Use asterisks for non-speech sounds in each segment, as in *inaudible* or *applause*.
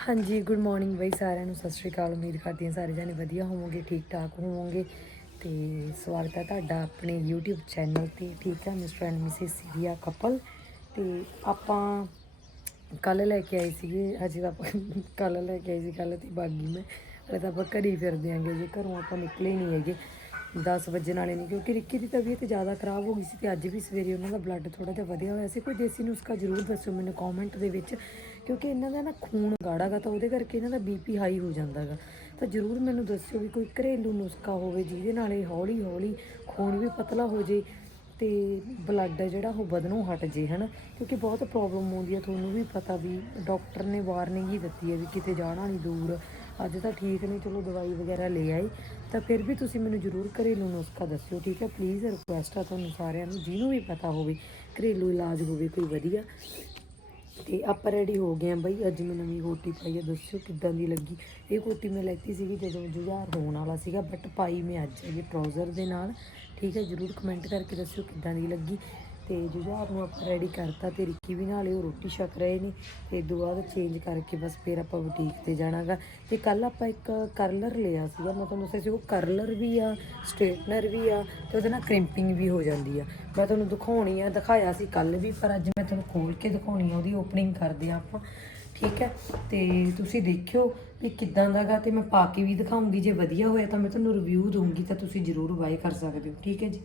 ਹਾਂਜੀ good morning ਬਈ ਸਾਰਿਆਂ ਨੂੰ, ਸਤਿ ਸ਼੍ਰੀ ਅਕਾਲ। ਉਮੀਦ ਕਰਦੀ ਹਾਂ ਸਾਰੇ ਜਾਨੇ ਵਧੀਆ ਹੋਵੋਗੇ ਠੀਕ ਠਾਕ ਹੋਵੋਗੇ। ਤੇ ਸਵਾਗਤ ਹੈ ਤੁਹਾਡਾ ਆਪਣੇ YouTube ਚੈਨਲ ਤੇ, ਠੀਕ ਹੈ mister and missus Syria couple ਤੇ ਆਪਾਂ ਕੱਲ ਲੈ ਕੇ ਆਏ ਸੀਗੇ, ਅਜੇ ਤਾਂ ਆਪਾਂ ਕੱਲ ਲੈ ਕੇ ਆਏ ਸੀ ਕੱਲ ਤੇ ਬਾਗੀ ਮੈਂ। ਹਲੇ ਤਾਂ ਆਪਾਂ ਘਰੇ ਹੀ ਫਿਰਦੇ ਆਂਗੇ ਜੇ ਘਰੋਂ ਆਪਾਂ ਨਿਕਲੇ ਨਹੀਂ ਹੈਗੇ 10 ਵਜੇ ਨਾਲੇ ਨਹੀਂ, ਕਿਉਂਕਿ ਰਿੱਕੀ ਦੀ ਤਬੀਅਤ ਜ਼ਿਆਦਾ ਖਰਾਬ ਹੋ ਗਈ ਸੀ ਤੇ ਅੱਜ ਵੀ ਸਵੇਰੇ ਉਹਨਾਂ ਦਾ ਬਲੱਡ ਥੋੜਾ ਜਿਹਾ ਵਧਿਆ ਹੋਇਆ ਸੀ। ਕੋਈ ਦੇਸੀ ਨੁਸਖਾ ਜ਼ਰੂਰ ਦੱਸੋ ਮੈਨੂੰ ਕਮੈਂਟ ਦੇ ਵਿੱਚ। ਕਿਉਂਕਿ ਇਹਨਾਂ ਦਾ ਨਾ ਖੂਨ ਗਾੜਾਗਾ ਤਾਂ ਉਹਦੇ ਕਰਕੇ ਇਹਨਾਂ ਦਾ ਬੀਪੀ ਹਾਈ ਹੋ ਜਾਂਦਾਗਾ ਤਾਂ ਜ਼ਰੂਰ ਮੈਨੂੰ ਦੱਸਿਓ ਵੀ ਕੋਈ ਘਰੇਲੂ ਨੁਸਖਾ ਹੋਵੇ ਜਿਹਦੇ ਨਾਲ ਇਹ ਹੌਲੀ ਹੌਲੀ ਖੂਨ ਵੀ ਪਤਲਾ ਹੋ ਜੇ ਤੇ ਬਲੱਡ ਜਿਹੜਾ ਉਹ ਵਧਣੋਂ ਹਟ ਜੇ, ਹਨਾ? ਕਿਉਂਕਿ ਬਹੁਤ ਪ੍ਰੋਬਲਮ ਆਉਂਦੀ ਹੈ ਤੁਹਾਨੂੰ ਵੀ ਪਤਾ ਵੀ ਡਾਕਟਰ ਨੇ ਵਾਰਨਿੰਗ ਹੀ ਦਿੱਤੀ ਹੈ ਵੀ ਕਿਤੇ ਜਾਣਾ ਨਹੀਂ ਦੂਰ। ਅੱਜ ਤਾਂ ਠੀਕ ਨਹੀਂ ਚਲੋ ਦਵਾਈ ਵਗੈਰਾ ਲੈ ਆਏ। ਤਾਂ ਫਿਰ ਵੀ ਤੁਸੀਂ ਮੈਨੂੰ ਜ਼ਰੂਰ ਘਰੇਲੂ ਨੁਸਖਾ ਦੱਸਿਓ, ਠੀਕ ਹੈ ਪਲੀਜ਼ ਰਿਕੁਐਸਟ ਆ ਤੁਹਾਨੂੰ ਸਾਰਿਆਂ ਨੂੰ, ਜਿਹਨੂੰ ਵੀ ਪਤਾ ਹੋਵੇ, ਘਰੇਲੂ ਇਲਾਜ ਹੋਵੇ, ਕੋਈ ਵਧੀਆ। ਤੇ ਆਪਾਂ ਰੈਡੀ ਹੋ ਗਏ ਆ ਬਈ, ਅੱਜ ਮੈਂ ਨਵੀਂ ਕੋਟੀ ਪਾਈ ਆ, ਦੱਸਿਓ ਕਿੱਦਾਂ ਦੀ ਲੱਗੀ? ਇਹ ਕੋਟੀ ਮੈਂ ਲੈਤੀ ਸੀਗੀ ਜਦੋਂ ਜੁਝਾਰ ਹੋਣ ਵਾਲਾ ਸੀਗਾ ਬਟ ਪਾਈ ਮੈਂ ਅੱਜ ਹੈਗੀ ਟਰਾਊਜ਼ਰ ਦੇ ਨਾਲ। ਠੀਕ ਹੈ, ਜਰੂਰ ਕਮੈਂਟ ਕਰਕੇ ਦੱਸਿਓ ਕਿੱਦਾਂ ਦੀ ਲੱਗੀ। ਤੇ ਜੁਝਾਰ ਨੂੰ ਆਪਾਂ ਰੈਡੀ ਕਰਤਾ ਤੇ ਰਿੱਕੀ ਵੀ ਨਾਲੇ ਉਹ ਰੋਟੀ ਛਕ ਰਹੇ ਨੇ। ਤੇ ਦੋ ਬਾਅਦ ਚੇਂਜ ਕਰਕੇ ਬਸ ਫਿਰ ਆਪਾਂ ਬੁਟੀਕ ਤੇ ਜਾਣਾਗਾ। ਤੇ ਕੱਲ ਆਪਾਂ ਇੱਕ ਕਰਲਰ ਲਿਆ ਸੀਗਾ, ਮੈਂ ਤੁਹਾਨੂੰ ਦੱਸਿਆ ਸੀ, ਉਹ ਕਰਲਰ ਵੀ ਆ ਸਟ੍ਰੇਟਨਰ ਵੀ ਆ ਤੇ ਉਹਦੇ ਨਾਲ ਕ੍ਰਿੰਪਿੰਗ ਵੀ ਹੋ ਜਾਂਦੀ ਆ। ਮੈਂ ਤੁਹਾਨੂੰ ਦਿਖਾਉਣੀ ਆ, ਦਿਖਾਇਆ ਸੀ ਕੱਲ ਵੀ, ਪਰ ਅੱਜ ਮੈਂ ਤੁਹਾਨੂੰ ਖੋਲ ਕੇ ਦਿਖਾਉਣੀ ਆ, ਉਹਦੀ ਓਪਨਿੰਗ ਕਰਦੇ ਆ ਆਪਾਂ, ਠੀਕ ਹੈ? ਤੇ ਤੁਸੀਂ ਦੇਖਿਓ ਵੀ ਕਿੱਦਾਂ ਦਾਗਾ ਤੇ ਮੈਂ ਪਾ ਕੇ ਵੀ ਦਿਖਾਉਂਗੀ, ਜੇ ਵਧੀਆ ਹੋਇਆ ਤਾਂ ਮੈਂ ਤੁਹਾਨੂੰ ਰਿਵਿਊ ਦਊਂਗੀ, ਤਾਂ ਤੁਸੀਂ ਜ਼ਰੂਰ ਬਾਏ ਕਰ ਸਕਦੇ ਹੋ, ਠੀਕ ਹੈ ਜੀ?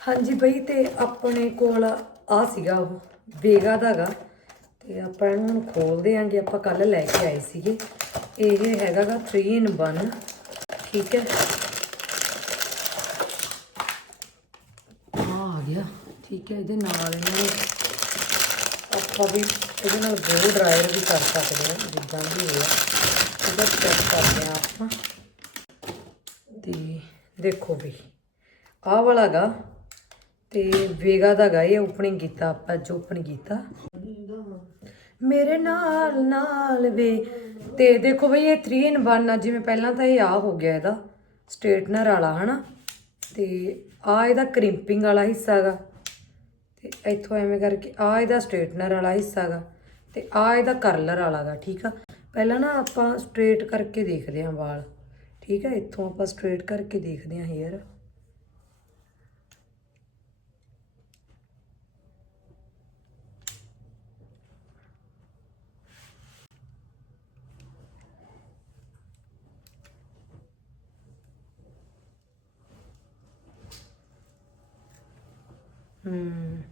ਹਾਂਜੀ ਬਈ, ਤੇ ਆਪਣੇ ਕੋਲ ਆ ਸੀਗਾ ਉਹ ਵੇਗਾ ਦਾਗਾ ਤੇ ਆਪਾਂ ਇਹਨੂੰ ਹੁਣ ਖੋਲਦੇ ਆਂਗੇ ਆਪਾਂ ਕੱਲ ਲੈ ਕੇ ਆਏ ਸੀਗੇ। ਇਹ ਹੈਗਾਗਾ 3 ਇਨ 1 ਠੀਕ ਹੈ ਆ ਆ ਗਿਆ ਠੀਕ ਹੈ, ਇਹਦੇ ਨਾਲ ਇਹਨੂੰ ਆਪਾਂ ਵੀ ਇਹਦੇ ਨਾਲ ਗੋ ਡਰਾਇਰ ਵੀ ਕਰ ਸਕਦੇ ਹਾਂ, ਜਿੱਦਾਂ ਵੀ ਹੋਇਆ। ਇਹਦਾ ਚੈੱਕ ਕਰਦੇ ਹਾਂ ਆਪਾਂ। ਤੇ ਦੇਖੋ ਵੀ, ਆਹ ਵਾਲਾ ਗਾ, ਤੇ ਵੇਗਾ ਦਾ ਗਾ, ਇਹ ਓਪਨਿੰਗ ਕੀਤਾ ਆਪਾਂ ਜੋ ਓਪਨ ਕੀਤਾ। ਮੇਰੇ ਨਾਲ ਨਾਲ ਵੇ। ਤੇ ਦੇਖੋ ਬਈ, ਇਹ 3 ਇਨ 1 ਆ, ਜਿਵੇਂ ਪਹਿਲਾਂ ਤਾਂ ਇਹ ਆ ਹੋ ਗਿਆ ਇਹਦਾ ਸਟ੍ਰੇਟਨਰ ਵਾਲਾ, ਹਨਾ? ਤੇ ਆ ਇਹਦਾ ਕ੍ਰਿੰਪਿੰਗ ਵਾਲਾ ਹਿੱਸਾ ਗਾ। ਤੇ ਇੱਥੋਂ ਐਵੇਂ ਕਰਕੇ ਆ ਇਹਦਾ ਸਟ੍ਰੇਟਨਰ ਵਾਲਾ ਹਿੱਸਾ ਗਾ ਤੇ ਆ ਇਹਦਾ ਕਰਲਰ ਵਾਲਾ ਗਾ, ਠੀਕ ਆ? ਪਹਿਲਾਂ ਨਾ ਆਪਾਂ ਸਟ੍ਰੇਟ ਕਰਕੇ ਦੇਖਦੇ ਹਾਂ ਵਾਲ, ਠੀਕ ਆ? ਇੱਥੋਂ ਆਪਾਂ ਸਟ੍ਰੇਟ ਕਰਕੇ ਦੇਖਦੇ ਹਾਂ ਹੇਅਰ। ਹੂੰ।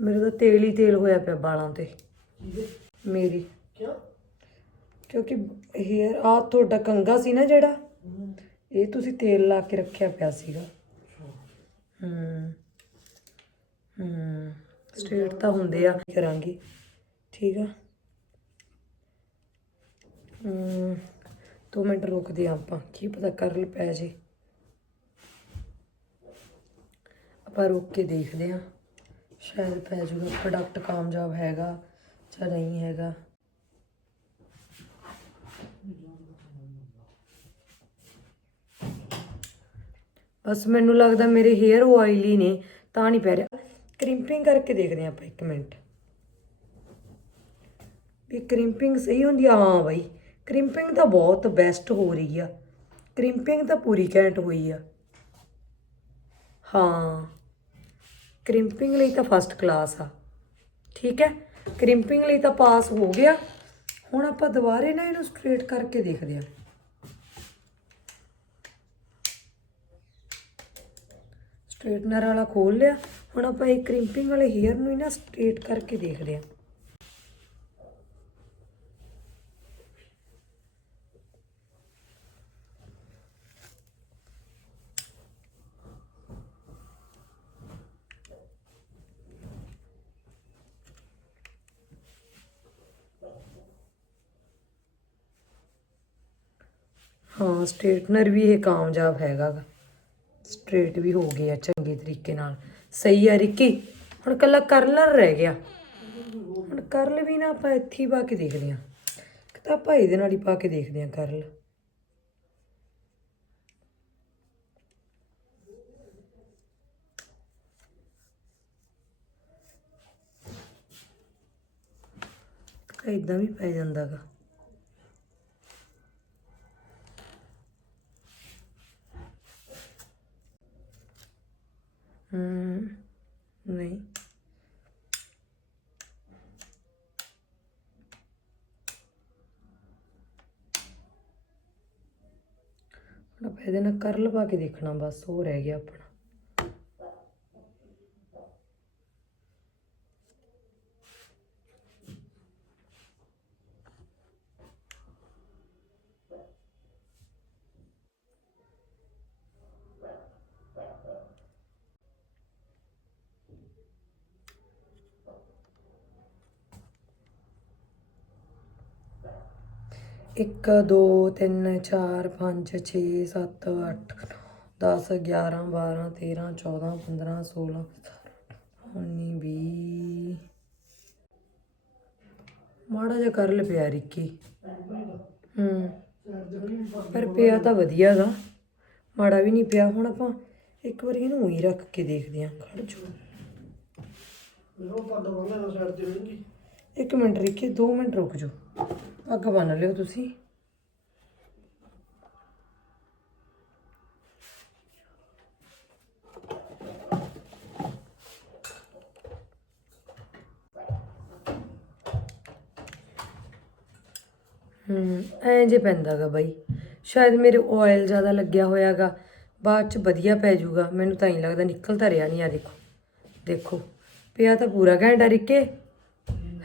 ਮੇਰੇ ਤਾਂ ਤੇਲ ਹੀ ਤੇਲ ਹੋਇਆ ਪਿਆ ਵਾਲਾਂ ਤੇ। ਮੇਰੀ। ਕਿਉਂ? ਕਿਉਂਕਿ ਹੇਅਰ ਆ ਤੁਹਾਡਾ ਕੰਗਾ ਸੀ ਨਾ ਜਿਹੜਾ ਇਹ ਤੁਸੀਂ ਤੇਲ ਲਾ ਕੇ ਰੱਖਿਆ ਪਿਆ ਸੀਗਾ। ਹੂੰ। ਤਾਂ ਹੁੰਦੇ ਆ। ਕਰਾਂਗੇ। ਠੀਕ ਆ। ਹੂੰ। ਦੋ ਮਿੰਟ ਰੁਕਦੇ ਆ ਆਪਾਂ। ਕੀ ਪਤਾ ਕਰਲ ਪੈ ਜੇ। ਆਪਾਂ ਰੁਕ ਕੇ ਦੇਖਦੇ ਆ। ਸ਼ਾਇਦ ਪੈ ਜਾਊਗਾ ਪ੍ਰੋਡਕਟ ਕਾਮਯਾਬ ਹੈਗਾ ਜਾਂ ਨਹੀਂ ਹੈਗਾ। ਬਸ ਮੈਨੂੰ ਲੱਗਦਾ ਮੇਰੇ ਹੇਅਰ ਆਇਲੀ ਨੇ, ਤਾਂ ਨਹੀਂ ਪੈ ਰਿਹਾ। ਕ੍ਰਿੰਪਿੰਗ ਕਰਕੇ ਦੇਖਦੇ ਹਾਂ ਆਪਾਂ ਇੱਕ ਮਿੰਟ। ਵੀ ਕ੍ਰਿੰਪਿੰਗ ਸਹੀ ਹੁੰਦੀ ਆ? ਹਾਂ ਬਾਈ। ਕ੍ਰਿੰਪਿੰਗ ਤਾਂ ਬਹੁਤ ਬੈਸਟ ਹੋ ਰਹੀ ਆ। ਕ੍ਰਿੰਪਿੰਗ ਤਾਂ ਪੂਰੀ ਘੈਂਟ ਹੋਈ ਆ। ਹਾਂ। ਕ੍ਰਿੰਪਿੰਗ ਲਈ ਤਾਂ ਫਸਟ ਕਲਾਸ ਆ। ਠੀਕ ਹੈ? ਕ੍ਰਿੰਪਿੰਗ ਲਈ ਤਾਂ ਪਾਸ ਹੋ ਗਿਆ। ਹੁਣ ਆਪਾਂ ਦੁਬਾਰੇ ਨਾ ਇਹਨੂੰ ਸਟ੍ਰੇਟ ਕਰਕੇ ਦੇਖਦੇ ਹਾਂ। ਸਟ੍ਰੇਟਨਰ ਵਾਲਾ ਖੋਲ ਲਿਆ। ਹੁਣ ਆਪਾਂ ਇਹ ਕ੍ਰਿੰਪਿੰਗ ਵਾਲੇ ਹੇਅਰ ਨੂੰ ਹੀ ਨਾ ਸਟ੍ਰੇਟ ਕਰਕੇ ਦੇਖਦੇ ਹਾਂ। ਸਟ੍ਰੇਟਨਰ ਵੀ ਇਹ ਕਾਮਯਾਬ ਹੈਗਾ ਗਾ। ਸਟ੍ਰੇਟ ਵੀ ਹੋ ਗਿਆ ਚੰਗੇ ਤਰੀਕੇ ਨਾਲ। ਸਹੀ ਆ ਰਿੱਕੀ, ਹੁਣ ਕੱਲਾ ਕਰਲਰ ਰਹਿ ਗਿਆ। ਹੁਣ ਕਰਲ ਵੀ ਨਾ ਆਪਾਂ ਇੱਥੇ ਹੀ ਪਾ ਕੇ ਦੇਖਦੇ ਹਾਂ। ਤਾਂ ਭਾਈ ਦੇ ਨਾਲ ਹੀ ਪਾ ਕੇ ਦੇਖਦੇ ਹਾਂ ਕਰਲ। ਇਦਾਂ ਵੀ ਪੈ ਜਾਂਦਾ ਗਾ। ਹਮ, ਨਹੀਂ। ਹੁਣ ਆਪਾਂ ਇਹਦੇ ਨਾਲ ਕਰਲ ਪਾ ਕੇ ਦੇਖਣਾ, ਬਸ ਉਹ ਰਹਿ ਗਿਆ ਆਪਣਾ। ਇੱਕ ਦੋ ਤਿੰਨ ਚਾਰ ਪੰਜ ਛੇ ਸੱਤ ਅੱਠ ਦਸ ਗਿਆਰਾਂ ਬਾਰਾਂ ਤੇਰਾਂ ਚੌਦਾਂ ਪੰਦਰਾਂ ਸੋਲਾਂ ਉੱਨੀ ਵੀਹ। ਮਾੜਾ ਜਿਹਾ ਕਰ ਲਿਆ ਰਿੱਕੀ। ਹੂੰ। ਪਰ ਪਿਆ ਤਾਂ ਵਧੀਆ ਗਾ। ਮਾੜਾ ਵੀ ਨਹੀਂ ਪਿਆ। ਹੁਣ ਆਪਾਂ ਇੱਕ ਵਾਰੀ ਇਹਨੂੰ ਉਹੀ ਰੱਖ ਕੇ ਦੇਖਦੇ ਆਂ ਖੜ ਜੋ ਮੈਨੂੰ ਪੱਗ ਬੰਨ੍ਹਣਾ ਨਾ ਸਾਈਡ ਤੇ ਰਹਿੰਗੀ ਇੱਕ ਮਿੰਟ ਰਿੱਕੀ 2 ਮਿੰਟ ਰੁਕ ਜਾਓ। ਅੱਗ ਬੰਨ ਲਿਓ ਤੁਸੀਂ। ਹੂੰ ਐਂ ਜੇ ਪੈਂਦਾਗਾ ਬਾਈ। ਸ਼ਾਇਦ ਮੇਰੇ ਆਇਲ ਜ਼ਿਆਦਾ ਲੱਗਿਆ ਹੋਇਆਗਾ, ਬਾਅਦ ਚ ਵਧੀਆ ਪੈ ਜਾਊਗਾ ਮੈਨੂੰ ਤਾਂ ਹੀ ਲੱਗਦਾ ਨਿਕਲ ਤਾਂ ਰਿਹਾ ਨਹੀਂ ਆ, ਦੇਖੋ। ਦੇਖੋ, ਪਿਆ ਤਾਂ ਪੂਰਾ ਘੰਟਾ ਰਿੱਕੇ।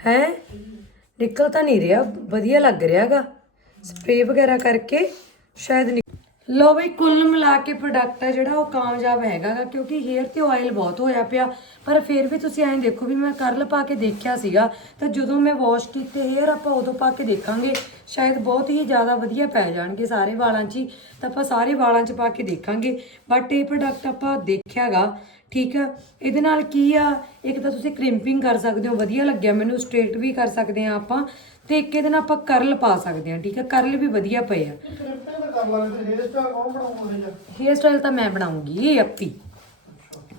ਹੈ? ਨਿਕਲ ਤਾਂ ਨਹੀਂ ਰਿਹਾ ਵਧੀਆ ਲੱਗ ਰਿਹਾਗਾ। ਸਪਰੇਅ ਵਗੈਰਾ ਕਰਕੇ ਸ਼ਾਇਦ ਨਿਕ- ਲਓ ਬਈ, ਕੁੱਲ ਮਿਲਾ ਕੇ ਪ੍ਰੋਡਕਟ ਹੈ ਜਿਹੜਾ ਉਹ ਕਾਮਯਾਬ ਹੈਗਾਗਾ, ਕਿਉਂਕਿ ਹੇਅਰ ਤੇ ਆਇਲ ਬਹੁਤ ਹੋਇਆ ਪਿਆ। ਪਰ ਫਿਰ ਵੀ ਤੁਸੀਂ ਐਂ ਦੇਖੋ ਵੀ ਮੈਂ ਕਰਲ ਪਾ ਕੇ ਦੇਖਿਆ ਸੀਗਾ, ਤਾਂ ਜਦੋਂ ਮੈਂ ਵਾਸ਼ ਕੀਤੇ ਹੇਅਰ ਆਪਾਂ ਉਦੋਂ ਪਾ ਕੇ ਦੇਖਾਂਗੇ। ਸ਼ਾਇਦ ਬਹੁਤ ਹੀ ਜ਼ਿਆਦਾ ਵਧੀਆ ਪੈ ਜਾਣਗੇ ਸਾਰੇ ਵਾਲਾਂ 'ਚ ਹੀ, ਤਾਂ ਆਪਾਂ ਸਾਰੇ ਵਾਲਾਂ 'ਚ ਪਾ ਕੇ ਦੇਖਾਂਗੇ। ਬਟ ਇਹ ਪ੍ਰੋਡਕਟ ਆਪਾਂ ਦੇਖਿਆਗਾ, ਠੀਕ ਆ? ਇਹਦੇ ਨਾਲ ਕੀ ਆ? ਇੱਕ ਤਾਂ ਤੁਸੀਂ ਕ੍ਰਿੰਪਿੰਗ ਕਰ ਸਕਦੇ ਹੋ, ਵਧੀਆ ਲੱਗਿਆ ਮੈਨੂੰ ਸਟ੍ਰੇਟ ਵੀ ਕਰ ਸਕਦੇ ਆ ਆਪਾਂ। ਤੇ ਇੱਕ ਇਹਦੇ ਨਾਲ ਆਪਾਂ ਕਰਲ ਪਾ ਸਕਦੇ ਆ ਠੀਕ ਆ ਕਰਲ ਵੀ ਵਧੀਆ ਪਏ ਆ। ਹੇਅਰ ਸਟਾਈਲ ਇਹ ਤਾਂ ਮੈਂ ਬਣਾਉਂਗੀ ਆਪੀ।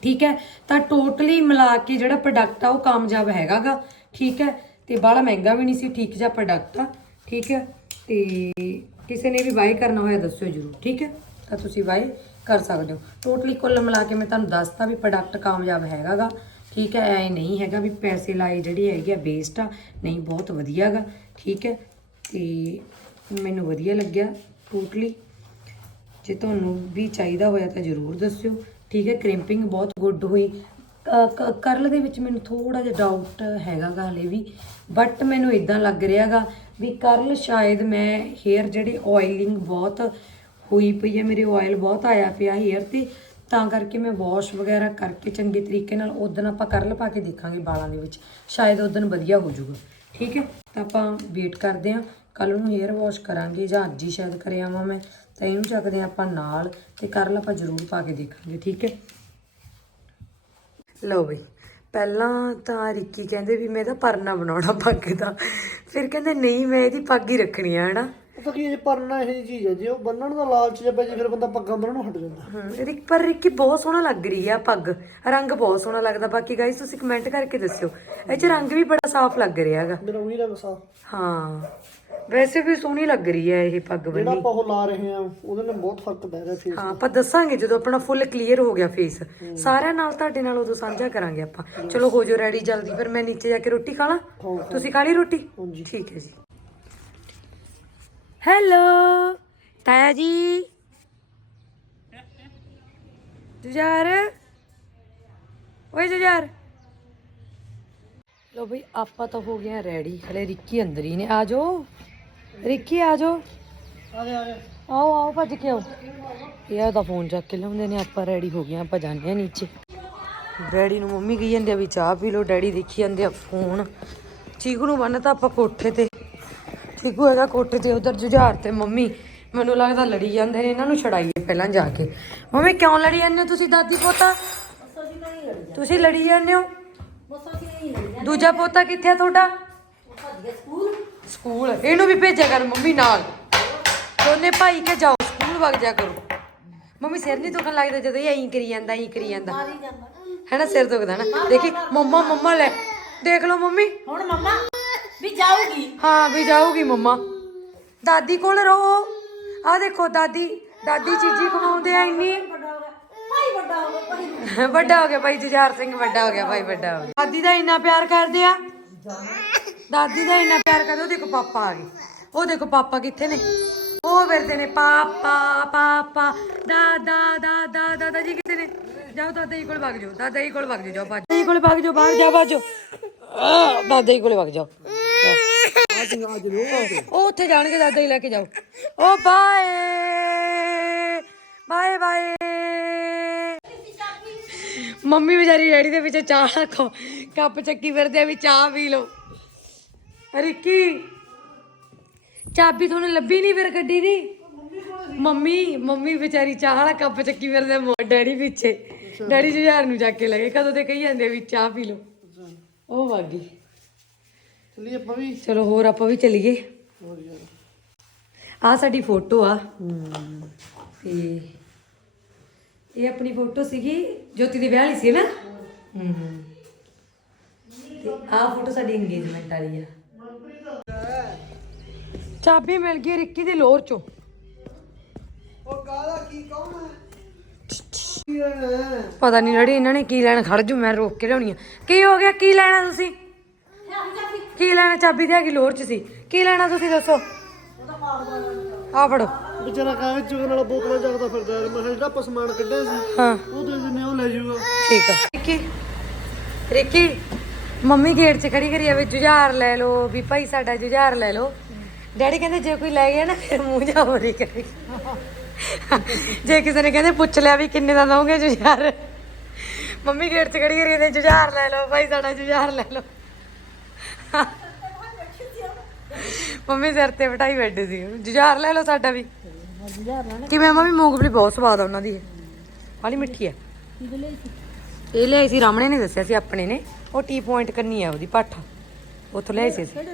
ਠੀਕ ਹੈ? ਤਾਂ ਟੋਟਲੀ ਮਿਲਾ ਕੇ ਜਿਹੜਾ ਪ੍ਰੋਡਕਟ ਆ ਉਹ ਕਾਮਯਾਬ ਹੈਗਾਗਾ ਠੀਕ ਹੈ? ਤੇ ਬਾਹਲਾ ਮਹਿੰਗਾ ਵੀ ਨਹੀਂ ਸੀ ਠੀਕ ਜਿਹਾ ਪ੍ਰੋਡਕਟ ਆ ਠੀਕ ਹੈ? ਤੇ ਕਿਸੇ ਨੇ ਵੀ ਬਾਈ ਕਰਨਾ ਹੋਇਆ ਦੱਸਿਓ ਜਰੂਰ ਠੀਕ ਹੈ? ਤਾਂ ਤੁਸੀਂ ਬਾਈ ਕਰ ਸਕਦੇ ਹੋ। ਟੋਟਲੀ ਕੁੱਲ ਮਿਲਾ ਕੇ ਮੈਂ ਤੁਹਾਨੂੰ ਦੱਸਤਾ ਵੀ ਪ੍ਰੋਡਕਟ ਕਾਮਯਾਬ ਹੈਗਾਗਾ। ਠੀਕ ਹੈ, ਐ ਨਹੀਂ ਹੈਗਾ ਵੀ ਪੈਸੇ ਲਾਏ ਜਿਹੜੇ ਹੈਗੇ ਆ ਵੇਸਟ ਆ। ਨਹੀਂ, ਬਹੁਤ ਵਧੀਆ ਵਧੀਆਗਾ ਠੀਕ ਹੈ। ਤੇ ਮੈਨੂੰ ਵਧੀਆ ਲੱਗਿਆ ਟੋਟਲੀ ਜੇ ਤੁਹਾਨੂੰ ਵੀ ਚਾਹੀਦਾ ਹੋਇਆ ਤਾਂ ਜਰੂਰ ਦੱਸਿਓ, ਠੀਕ ਹੈ। ਕ੍ਰਿੰਪਿੰਗ ਬਹੁਤ ਗੁੱਡ ਹੋਈ। ਕਰਲ ਦੇ ਵਿੱਚ ਮੈਨੂੰ ਥੋੜਾ ਜਿਹਾ ਡਾਊਟ ਹੈਗਾਗਾ ਹਲੇ ਵੀ ਬਟ ਮੈਨੂੰ ਇਦਾਂ ਲੱਗ ਰਿਹਾਗਾ ਵੀ ਕਰਲ ਸ਼ਾਇਦ ਮੈਂ ਹੇਅਰ ਜਿਹੜੇ ਆਇਲਿੰਗ ਬਹੁਤ ਹੋਈ ਪਈ ਹੈ, ਮੇਰੇ ਆਇਲ ਬਹੁਤ ਆਇਆ ਪਿਆ ਹੇਅਰ ਤੇ। ਤਾਂ ਕਰਕੇ ਮੈਂ ਵਾਸ਼ ਵਗੈਰਾ ਕਰਕੇ ਚੰਗੇ ਤਰੀਕੇ ਨਾਲ ਉਦੋਂ ਆਪਾਂ ਕਰਲ ਪਾ ਕੇ ਦੇਖਾਂਗੇ ਵਾਲਾਂ ਦੇ ਵਿੱਚ। ਸ਼ਾਇਦ ਉਦੋਂ ਵਧੀਆ ਹੋ ਜਾਊਗਾ। ਠੀਕ ਹੈ? ਤਾਂ ਆਪਾਂ ਵੇਟ ਕਰਦੇ ਹਾਂ। ਕੱਲ ਨੂੰ ਹੇਅਰ ਵਾਸ਼ ਕਰਾਂਗੇ ਜਾਂ ਅੱਜ ਹੀ ਸ਼ਾਇਦ ਕਰੇ ਆਵਾਂ ਮੈਂ। ਤਾਂ ਇਹਨੂੰ ਚੱਕਦੇ ਹਾਂ ਆਪਾਂ ਨਾਲ ਤੇ ਕਰਲ ਆਪਾਂ ਜ਼ਰੂਰ ਪਾ ਕੇ ਦੇਖਾਂਗੇ। ਠੀਕ ਹੈ? ਲਓ ਬਈ, ਪਹਿਲਾਂ ਤਾਂ ਰਿੱਕੀ ਕਹਿੰਦੇ ਵੀ ਮੈਂ ਇਹਦਾ ਪਰਨਾ ਬਣਾਉਣਾ ਪੱਗ ਦਾ। ਫਿਰ ਕਹਿੰਦੇ ਨਹੀਂ ਮੈਂ ਇਹਦੀ ਪੱਗ ਹੀ ਰੱਖਣੀ ਆ, ਹਨਾ? ਉਹ ਤਾਂ ਕੀ ਇਹ ਪਰਨਾ ਇਹ ਜਿਹੀ ਚੀਜ਼ ਹੈ? ਜੇ ਉਹ ਬੰਨਣ ਦਾ ਲਾਲਚ ਜਿਹਾ ਪੈ ਜੇ ਫਿਰ ਬੰਦਾ ਪੱਗਾਂ ਬੰਨਣੋਂ ਹਟ ਜਾਂਦਾ। ਹਾਂ ਰਿਕ ਪਰ ਰਿੱਕੀ ਬਹੁਤ ਸੋਹਣਾ ਲੱਗ ਰਹੀ ਆ ਪੱਗ। ਰੰਗ ਬਹੁਤ ਸੋਹਣਾ ਲੱਗਦਾ। ਬਾਕੀ ਗਾਇਸ ਤੁਸੀਂ ਕਮੈਂਟ ਕਰਕੇ ਦੱਸਿਓ। ਇਹ ਚ ਰੰਗ ਵੀ ਬੜਾ ਸਾਫ਼ ਲੱਗ ਰਿਹਾ ਹੈਗਾ। ਮੇਰਾ ਉਹੀ ਰੰਗ ਸਾਫ਼। ਹਾਂ। ਵੈਸੇ ਵੀ ਸੋਹਣੀ ਲੱਗ ਰਹੀ ਹੈ ਇਹ ਪੱਗ ਜਿਹੜਾ ਬੰਨੀ ਆਪਾਂ ਉਹ ਲਾ ਰਹੇ ਆ ਉਹਦੇ ਨਾਲ ਬਹੁਤ ਫ਼ਰਕ ਪੈ ਰਿਹਾ ਫੇਸ ਹਾਂ ਆਪਾਂ ਦੱਸਾਂਗੇ ਜਦੋਂ ਆਪਣਾ ਫੁੱਲ ਕਲੀਅਰ ਹੋ ਗਿਆ ਫੇਸ ਸਾਰਿਆਂ ਨਾਲ ਤੁਹਾਡੇ ਨਾਲ ਉਦੋਂ ਸਾਂਝਾ ਕਰਾਂਗੇ ਆਪਾਂ। ਚਲੋ ਹੋ ਜਾਓ ਰੈਡੀ ਜਲਦੀ। ਫਿਰ ਮੈਂ ਨੀਚੇ ਜਾ ਕੇ ਰੋਟੀ ਖਾ ਲਾਂ। ਤੁਸੀਂ ਖਾ ਲਈ ਰੋਟੀ? ਹਾਂਜੀ। ਠੀਕ ਹੈ ਜੀ। ਹੈਲੋ। ਤਾਇਆ ਜੀ। ਜੁਝਾਰ। ਓਏ ਜੁਝਾਰ। ਲੋ ਬਈ, ਆਪਾਂ ਤਾਂ ਹੋ ਗਏ ਆ ਰੈਡੀ ਹਲੇ ਰਿੱਕੀ ਅੰਦਰ ਹੀ ਨੇ। ਆ ਜਾਓ। ਰਿੱਕੀ, ਆ ਜਾਓ। ਆਓ ਆਓ, ਭੱਜ ਕੇ ਆਓ। ਇਹ ਉਹਦਾ ਫੋਨ ਚੱਕ ਕੇ ਲਾਉਂਦੇ ਨੇ। ਆਪਾਂ ਰੈਡੀ ਹੋ ਗਏ ਆਪਾਂ ਜਾਂਦੇ ਆ ਨੀਚੇ। ਡੈਡੀ ਨੂੰ ਮੰਮੀ ਕਹੀ ਜਾਂਦੇ ਆ ਵੀ ਚਾਹ ਪੀ ਲਓ। ਡੈਡੀ ਦੇਖੀ ਜਾਂਦੇ ਆ ਫੋਨ ਚੀਕੂ ਨੂੰ ਬੰਨਤਾ ਆਪਾਂ ਕੋਠੇ ਤੇ। ਚੀਕੂ ਹੈਗਾ ਕੋਠੇ ਤੇ ਉਧਰ ਜੁਝਾਰ ਤੇ ਮੰਮੀ ਮੈਨੂੰ ਲੱਗਦਾ ਲੜੀ ਜਾਂਦੇ ਨੇ ਇਹਨਾਂ ਨੂੰ ਛੜਾਈਏ ਪਹਿਲਾਂ ਜਾ ਕੇ। ਮੰਮੀ ਕਿਉਂ ਲੜੀ ਜਾਂਦੇ ਹੋ ਤੁਸੀਂ ਦਾਦੀ ਪੋਤਾ? ਤੁਸੀਂ ਲੜੀ ਜਾਂਦੇ ਹੋ? ਦੂਜਾ ਪੋਤਾ ਕਿੱਥੇ ਆ ਤੁਹਾਡਾ? ਸਕੂਲ। ਇਹਨੂੰ ਵੀ ਭੇਜਿਆ ਕਰ ਮੰਮੀ ਨਾਲ। ਦੋਨੇ ਭਾਈ ਕੇ ਜਾਓ ਸਕੂਲ ਵਗ ਜਾ ਕਰੋ। ਮੰਮੀ ਸਿਰ ਨਹੀਂ ਦੁਖਣ ਲੱਗਦਾ ਜਦੋਂ ਇਹ ਐਂ ਕਰੀ ਜਾਂਦਾ ਐਂ ਕਰੀ ਜਾਂਦਾ। ਹੈਨਾ ਸਿਰ ਦੁਖਦਾ ਨਾ। ਦੇਖੀ ਮੰਮਾ ਮੰਮਾ ਲੈ। ਦੇਖ ਲਓ ਮੰਮੀ। ਹੁਣ ਮੰਮਾ। ਵੀ ਜਾਊਗੀ। ਹਾਂ ਵੀ ਜਾਊਗੀ ਮੰਮਾ। ਦਾਦੀ ਕੋਲ ਰਹੋ। ਆ ਦੇਖੋ ਦਾਦੀ ਦਾਦੀ ਚੀਜ਼ੀ ਕਮਾਉਂਦੇ ਆ ਇੰਨੀ। ਭਾਈ ਵੱਡਾ ਹੋ ਗਿਆ ਭਾਈ। ਵੱਡਾ ਹੋ ਗਿਆ ਭਾਈ ਜੁਝਾਰ ਸਿੰਘ ਵੱਡਾ ਹੋ ਗਿਆ ਭਾਈ ਵੱਡਾ ਹੋ ਗਿਆ। ਦਾਦੀ ਦਾ ਇੰਨਾ ਪਿਆਰ ਕਰਦੇ ਆ। ਦਾਦੀ ਦਾ ਇੰਨਾ ਪਿਆਰ ਕਰਦੇ ਉਹ ਦੇਖੋ ਪਾਪਾ ਆ ਗਏ। ਉਹ ਦੇਖੋ ਪਾਪਾ ਕਿੱਥੇ ਨੇ? ਉਹ ਫਿਰਦੇ ਨੇ ਪਾਪਾ ਪਾਪਾ ਦਾਦਾ ਦਾਦਾ ਦਾਦਾ ਜੀ ਕਿੱਥੇ ਨੇ? ਜਾਓ ਦਾਦਾ ਜੀ ਕੋਲ ਭੱਗ ਜਾਓ ਦਾਦਾ ਜੀ ਕੋਲ ਭੱਗ ਜਾਓ ਜਾਓ ਭੱਜ। ਦਾਦਾ ਜੀ ਕੋਲ ਭੱਗ ਜਾਓ ਬਾਹਰ ਜਾਓ ਭੱਜੋ ਆਹ, ਦਾਦਾ ਜੀ ਕੋਲੇ ਭੱਗ ਜਾਓ। ਉਹ ਉੱਥੇ ਜਾਣਗੇ ਦਾਦਾ ਜੀ ਲੈ ਕੇ ਜਾਓ। ਓ ਬਾਏ। Bye bye. ਮੰਮੀ ਵਿਚਾਰੀ ਰੈਡੀ ਦੇ ਵਿੱਚ ਚਾਹ ਰੱਖੋ। ਕੱਪ ਚੱਕੀ ਫਿਰਦੇ ਆ ਵੀ ਚਾਹ ਪੀ ਲਓ। ਰਿੱਕੀ ਚਾਬੀ ਤੁਹਾਨੂੰ ਲੱਭੀ ਨਹੀਂ ਫਿਰ ਗੱਡੀ ਦੀ? ਮੰਮੀ ਮੰਮੀ ਵਿਚਾਰੀ ਚਾਹ ਵਾਲਾ ਕੱਪ ਚੱਕੀ ਫਿਰਦੇ ਆ ਡੈਡੀ ਪਿੱਛੇ। ਡੈਡੀ ਜੁਝਾਰ ਨੂੰ ਚੱਕ ਕੇ ਲਗੇ ਕਦੋਂ ਤੇ ਕਹੀ ਜਾਂਦੇ ਵੀ ਚਾਹ ਪੀ ਲਓ। ਉਹ ਵਾਗੀ। ਚਲਿਏ ਆਪਾਂ ਵੀ। ਚਲੋ ਹੋਰ ਆਪਾਂ ਵੀ ਚੱਲੀਏ। ਹੋਰ ਯਾਰ। ਆ ਸਾਡੀ ਫੋਟੋ ਆ। ਤੇ ਇਹ ਆਪਣੀ ਫੋਟੋ ਸੀਗੀ ਜੋਤੀ ਦੇ ਵਿਆਹ ਵਾਲੀ ਸੀ ਨਾ? ਹੂੰ ਆ ਫੋਟੋ ਸਾਡੀ ਇੰਗੇਜਮੈਂਟ ਵਾਲੀ ਆ। ਚਾਬੀ ਮਿਲ ਗਈ ਰਿੱਕੀ ਦੀ ਲੋਰ ਚੋਂ। ਉਹ ਕਾਲਾ ਕੀ ਕੌਣ ਹੈ? ਪਤਾ ਨਹੀਂ ਲੜੀ ਇਹਨਾਂ ਨੇ ਕੀ ਲੈਣਾ ਖੜ ਜੂ ਮੈਂ ਰੋਕ ਕੇ ਲਿਆਉਣੀ ਆ। ਕੀ ਹੋ ਗਿਆ? ਕੀ ਲੈਣਾ ਤੁਸੀਂ? ਕੀ ਲੈਣਾ ਚਾਬੀ ਤੇ ਹੈਗੀ ਲੋਰ ਚ ਸੀ? ਕੀ ਲੈਣਾ ਤੁਸੀਂ ਦੱਸੋ? ਆ ਫੜੋ। ਵਿਚਾਰਾ ਕਾਗਜ਼ ਚੁਗਣ ਵਾਲਾ ਬੋਤਲਾਂ ਜਗਦਾ ਫਿਰਦਾ ਯਾਰ। ਮੈਂ ਕਿਹਾ ਜਿਹੜਾ ਆਪਾਂ ਸਮਾਨ ਕੱਢਿਆ ਸੀ ਹਾਂ। ਉਹ ਦੇ ਦਿੰਨੇ ਉਹ ਲੈ ਜਾਊਗਾ। ਠੀਕ ਆ। ਰਿੱਕੀ ਰਿੱਕੀ ਮੰਮੀ ਗੇਟ 'ਚ ਖੜੀ ਕਰੀ ਜਾਵੇ ਜੁਝਾਰ ਲੈ ਲਓ ਵੀ ਭਾਈ ਸਾਡਾ ਜੁਝਾਰ ਲੈ ਲਓ। ਡੈਡੀ ਕਹਿੰਦੇ ਜੇ ਕੋਈ ਲੈ ਗਿਆ ਨਾ ਫਿਰ ਮੂੰਹ ਜਾ ਹੋਰੀ ਕਰੇ। ਜੇ ਕਿਸੇ ਨੇ ਕਹਿੰਦੇ ਪੁੱਛ ਲਿਆ ਵੀ ਕਿੰਨੇ ਦਾ ਦੋਗੇ ਜੁਝਾਰ। ਮੰਮੀ ਗੇਟ 'ਚ ਖੜੀ ਕਰੀ ਕਹਿੰਦੇ ਜੁਝਾਰ ਲੈ ਲਓ ਭਾਈ ਸਾਡਾ ਜੁਝਾਰ ਲੈ ਲਓ। ਮੰਮੀ ਸਿਰ ਤੇ ਬਿਠਾਈ ਬੈਠੀ ਸੀ। ਜੁਝਾਰ ਲੈ ਲਓ ਸਾਡਾ ਵੀ। ਕਿਵੇਂ ਮੰਮੀ? ਮੂੰਗਫਲੀ ਬਹੁਤ ਸਵਾਦ ਆ ਉਹਨਾਂ ਦੀ। ਵਾਲੀ ਮਿੱਠੀ ਆ। ਇਹ ਲਿਆਈ ਸੀ, ਰਾਮਣੇ ਨੇ ਦੱਸਿਆ ਸੀ, ਆਪਣੇ ਨੇ। ਉਹ ਟੀ ਪੁਆਇੰਟ ਕੰਨੀ ਆ ਉਹਦੀ, ਪਾਠਾ। ਉੱਥੋਂ ਲਿਆਈ ਸੀ ਅਸੀਂ।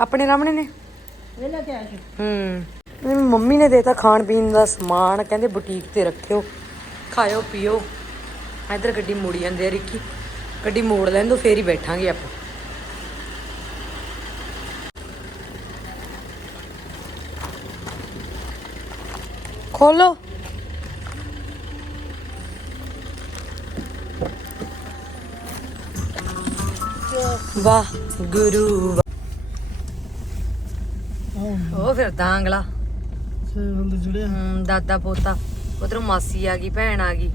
ਆਪਣੇ ਰਾਮਣੇ ਨੇ? ਇਹ ਲੈ ਕੇ ਆਇਆ ਹੂੰ ਮੇਰੀ ਮੰਮੀ ਨੇ ਦੇਤਾ ਖਾਣ ਪੀਣ ਦਾ ਸਮਾਨ, ਕਹਿੰਦੇ ਬੁਟੀਕ ਤੇ ਰੱਖਿਓ। ਖਾਇਓ, ਪੀਓ। ਇੱਧਰ ਗੱਡੀ ਮੋੜੀ ਜਾਂਦੇ ਆ, ਰਿੱਕੀ। ਗੱਡੀ ਮੋੜ ਲੈਣ ਦੋ, ਫੇਰ ਹੀ ਬੈਠਾਂਗੇ ਆਪਾਂ। ਖੋਲੋ। ਵਾਹ ਗੁਰੂ। ਉਹ ਫਿਰ ਦਾਂਗਲਾ ਸੇ ਹਲ ਜਿਹੜੇ ਹਮ, ਦਾਦਾ ਪੋਤਾ ਉਧਰੋਂ ਮਾਸੀ ਆ ਗਈ ਭੈਣ ਆ ਗਈ।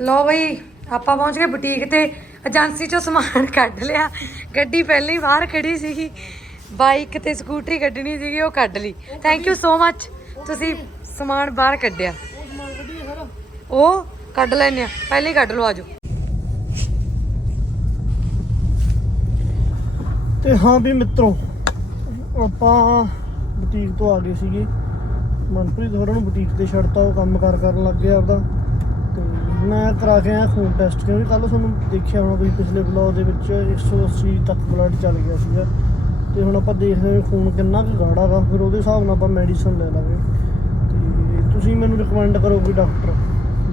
ਲੋ ਬਈ ਆਪਾਂ ਪਹੁੰਚ ਗਏ ਬੁਟੀਕ ਤੇ ਏਜੰਸੀ ਚੋਂ ਸਮਾਨ *laughs* ਕੱਢ ਲਿਆ। ਗੱਡੀ ਪਹਿਲਾਂ ਹੀ ਬਾਹਰ ਖੜੀ ਸੀਗੀ। ਬਾਈਕ ਤੇ ਸਕੂਟਰੀ ਕੱਢਣੀ ਸੀਗੀ ਉਹ ਕੱਢ ਲਈ। ਥੈਂਕ ਯੂ ਸੋ ਮੱਚ ਤੁਸੀਂ ਸਮਾਨ ਬਾਹਰ ਕੱਢਿਆ। ਉਹ ਕੱਢ ਲੈਨੇ ਆ। ਪਹਿਲਾਂ ਹੀ ਕੱਢ ਲਓ ਆਜੋ ਤੇ ਹਾਂ ਵੀ ਮਿੱਤਰੋ ਆਪਾਂ ਬੁਟੀਕ ਤੋਂ ਆ ਗਏ ਸੀਗੇ। ਮਨਪ੍ਰੀਤ ਹੋਰਾਂ ਨੂੰ ਬੁਟੀਕ ਤੇ ਛੱਡਤਾ ਉਹ ਕੰਮ ਕਾਰ ਕਰਨ ਲੱਗ ਗਿਆ ਆਪਦਾ। ਮੈਂ ਕਰਾ ਕੇ ਆਇਆ ਖੂਨ ਟੈਸਟ ਕਿਉਂਕਿ ਕੱਲ ਤੁਹਾਨੂੰ ਦੇਖਿਆ ਹੋਣਾ ਤੁਸੀਂ ਪਿਛਲੇ ਬਲੌਗ ਦੇ ਵਿੱਚ 180 ਤੱਕ ਬਲੱਡ ਚੱਲ ਗਿਆ ਸੀਗਾ। ਤੇ ਹੁਣ ਆਪਾਂ ਦੇਖਦੇ ਹਾਂ ਵੀ ਖੂਨ ਕਿੰਨਾ ਕੁ ਗਾੜਾ ਵਾ, ਫਿਰ ਉਹਦੇ ਹਿਸਾਬ ਨਾਲ ਆਪਾਂ ਮੈਡੀਸਨ ਲੈ ਲਾਂਗੇ। ਤੇ ਤੁਸੀਂ ਮੈਨੂੰ ਰਿਕਮੈਂਡ ਕਰੋ ਕੋਈ ਡਾਕਟਰ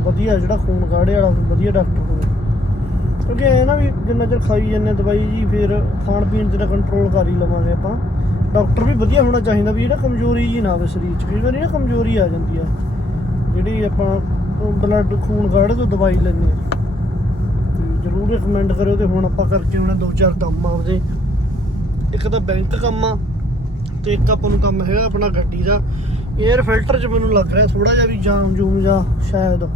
ਵਧੀਆ ਜਿਹੜਾ ਖੂਨ ਗਾੜੇ ਵਾਲਾ, ਵਧੀਆ ਡਾਕਟਰ ਹੋਵੇ। ਕਿਉਂਕਿ ਇਹ ਨਾ ਵੀ ਜਿੰਨਾ ਚਿਰ ਖਾਈ ਜਾਂਦੇ ਦਵਾਈ ਜੀ, ਫਿਰ ਖਾਣ ਪੀਣ ਤੇ ਕੰਟਰੋਲ ਕਰ ਹੀ ਲਵਾਂਗੇ ਆਪਾਂ। ਡਾਕਟਰ ਵੀ ਵਧੀਆ ਹੋਣਾ ਚਾਹੀਦਾ ਵੀ ਜਿਹੜਾ ਕਮਜ਼ੋਰੀ ਜੀ ਨਾ ਆਵੇ ਸਰੀਰ 'ਚ, ਕਈ ਵਾਰੀ ਨਾ ਕਮਜ਼ੋਰੀ ਆ ਜਾਂਦੀ ਆ। ਜਿਹੜੀ ਆਪਾਂ ਬਲੱਡ ਖੂਨ ਗਾੜੇ ਤੋਂ ਦਵਾਈ ਲੈਂਦੇ ਆ। ਜਰੂਰ ਰਿਕਮੈਂਡ ਕਰਿਓ ਤੇ ਹੁਣ ਆਪਾਂ ਕਰਕੇ ਉਹਨਾਂ ਦੋ ਚਾਰ ਕੰਮ ਆਪਦੇ। ਇੱਕ ਤਾਂ ਬੈਂਕ ਕੰਮ ਆ, ਤੇ ਇੱਕ ਆਪਾਂ ਨੂੰ ਕੰਮ ਹੈਗਾ ਆਪਣਾ ਗੱਡੀ ਦਾ। 에ਅਰ ਫਿਲਟਰ ਚ ਮੈਨੂੰ ਲੱਗ ਰਿਹਾ ਥੋੜਾ ਜਿਹਾ ਵੀ ਜਾਮ ਜੂਮ ਜਾ ਸ਼ਾਇਦ।